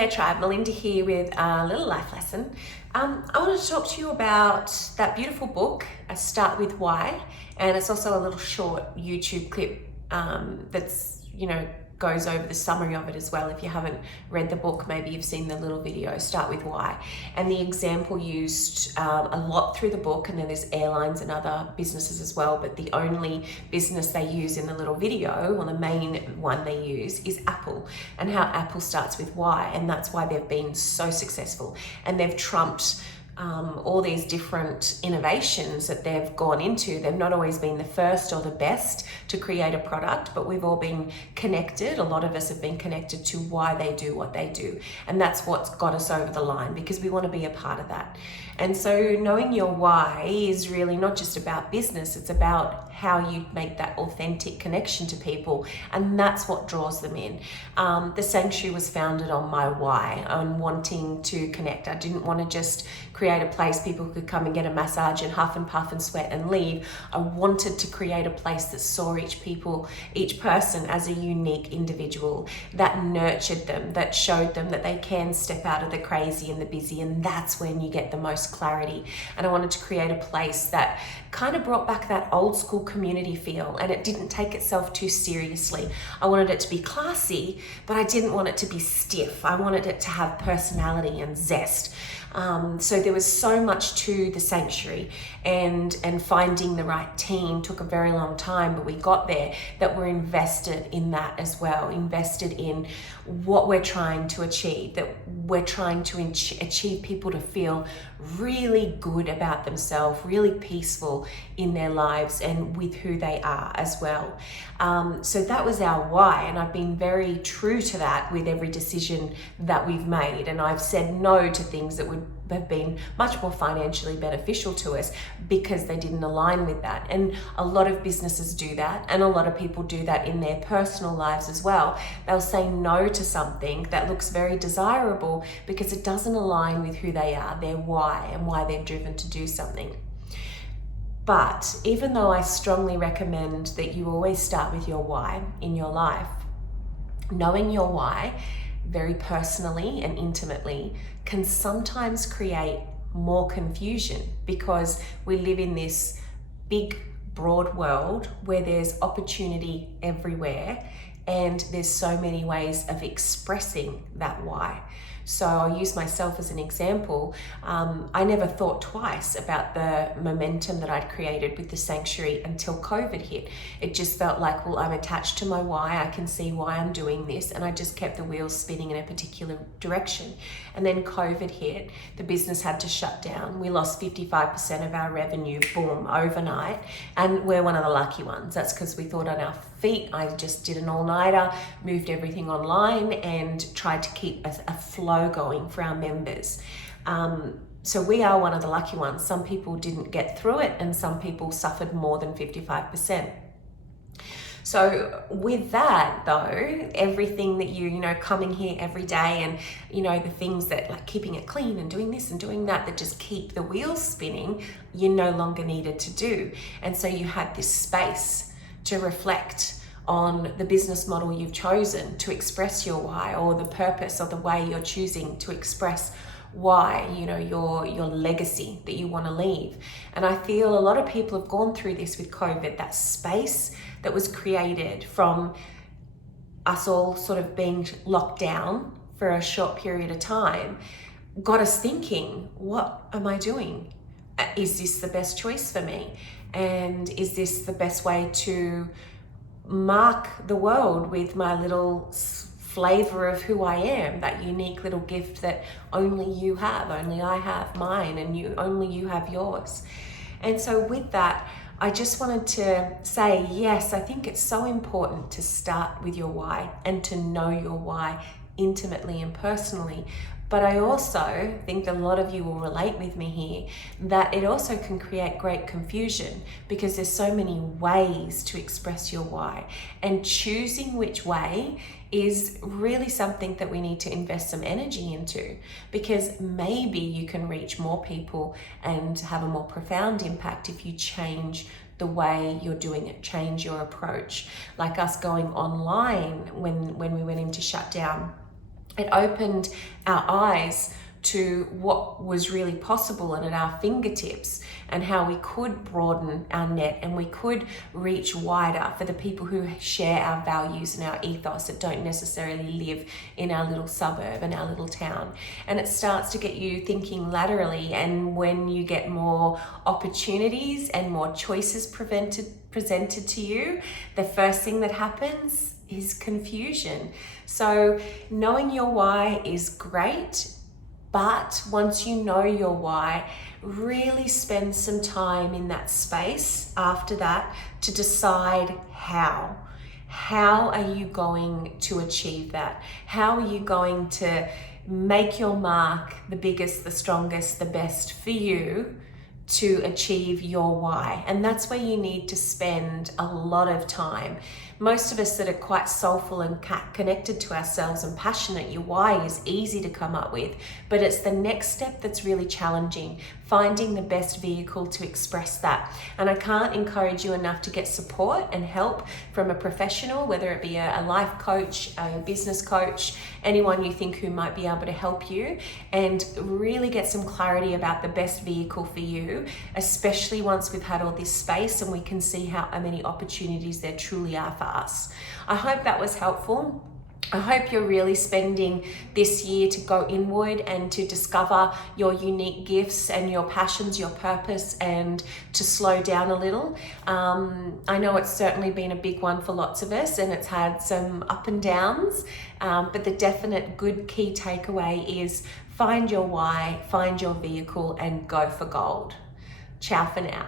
there, tribe. Melinda here with a little life lesson. I want to talk to you about that beautiful book, Start With Why, and it's also a little short YouTube clip that's, goes over the summary of it as well. If you haven't read the book, maybe you've seen the little video, Start With Why. And the example used a lot through the book, and then there's airlines and other businesses as well, but the only business they use in the little video, or the main one they use, is Apple, and how Apple starts with why, and that's why they've been so successful. And they've trumped all these different innovations that they've gone into. They've not always been the first or the best to create a product, but we've all been connected. A lot of us have been connected to why they do what they do. And that's what's got us over the line, because we want to be a part of that. And so knowing your why is really not just about business, it's about how you make that authentic connection to people. And that's what draws them in. The Sanctuary was founded on my why, on wanting to connect. I didn't want to just create a place people could come and get a massage and huff and puff and sweat and leave. I wanted to create a place that saw each person as a unique individual, that nurtured them, that showed them that they can step out of the crazy and the busy, and that's when you get the most clarity. And I wanted to create a place that kind of brought back that old school community feel, and it didn't take itself too seriously. I wanted it to be classy, but I didn't want it to be stiff. I wanted it to have personality and zest. So there was so much to the Sanctuary, and finding the right team took a very long time, but we got there, that we're invested in that as well, invested in what we're trying to achieve, that we're trying to achieve people to feel really good about themselves, really peaceful in their lives and with who they are as well. So that was our why, and I've been very true to that with every decision that we've made, and I've said no to things that would have been much more financially beneficial to us because they didn't align with that. And a lot of businesses do that, and a lot of people do that in their personal lives as well. They'll say no to something that looks very desirable because it doesn't align with who they are, their why, and why they're driven to do something. But even though I strongly recommend that you always start with your why in your life, knowing your why very personally and intimately can sometimes create more confusion, because we live in this big, broad world where there's opportunity everywhere, and there's so many ways of expressing that why. So I'll use myself as an example. I never thought twice about the momentum that I'd created with the Sanctuary until COVID hit. It just felt like, well, I'm attached to my why. I can see why I'm doing this. And I just kept the wheels spinning in a particular direction. And then COVID hit, the business had to shut down. We lost 55% of our revenue, boom, overnight. And we're one of the lucky ones. That's because we thought on our feet. I just did an all-nighter, moved everything online, and tried to keep a flow going for our members. So we are one of the lucky ones. Some people didn't get through it, and some people suffered more than 55%. So with that though, everything that coming here every day, and the things that, like keeping it clean and doing this and doing that just keep the wheels spinning, you no longer needed to do. And so you had this space to reflect on the business model you've chosen to express your why, or the purpose or the way you're choosing to express why, your legacy that you want to leave. And I feel a lot of people have gone through this with COVID, that space that was created from us all sort of being locked down for a short period of time got us thinking, what am I doing? Is this the best choice for me? And is this the best way to mark the world with my little flavor of who I am, that unique little gift that only you have, only I have mine, and only you have yours? And so with that, I just wanted to say, yes, I think it's so important to start with your why and to know your why intimately and personally. But I also think that a lot of you will relate with me here, that it also can create great confusion because there's so many ways to express your why. And choosing which way is really something that we need to invest some energy into, because maybe you can reach more people and have a more profound impact if you change the way you're doing it, change your approach. Like us going online when we went into shutdown. It opened our eyes to what was really possible and at our fingertips, and how we could broaden our net and we could reach wider for the people who share our values and our ethos that don't necessarily live in our little suburb and our little town. And it starts to get you thinking laterally, and when you get more opportunities and more choices presented to you, the first thing that happens is confusion. So knowing your why is great, but once you know your why, really spend some time in that space after that to decide how. How are you going to achieve that? How are you going to make your mark the biggest, the strongest, the best for you to achieve your why? And that's where you need to spend a lot of time. Most of us that are quite soulful and connected to ourselves and passionate, your why is easy to come up with, but it's the next step that's really challenging, finding the best vehicle to express that. And I can't encourage you enough to get support and help from a professional, whether it be a life coach, a business coach, anyone you think who might be able to help you, and really get some clarity about the best vehicle for you, especially once we've had all this space and we can see how many opportunities there truly are for us. I hope that was helpful. I hope you're really spending this year to go inward and to discover your unique gifts and your passions, your purpose, and to slow down a little. I know it's certainly been a big one for lots of us, and it's had some up and downs, but the definite good key takeaway is find your why, find your vehicle, and go for gold. Ciao for now.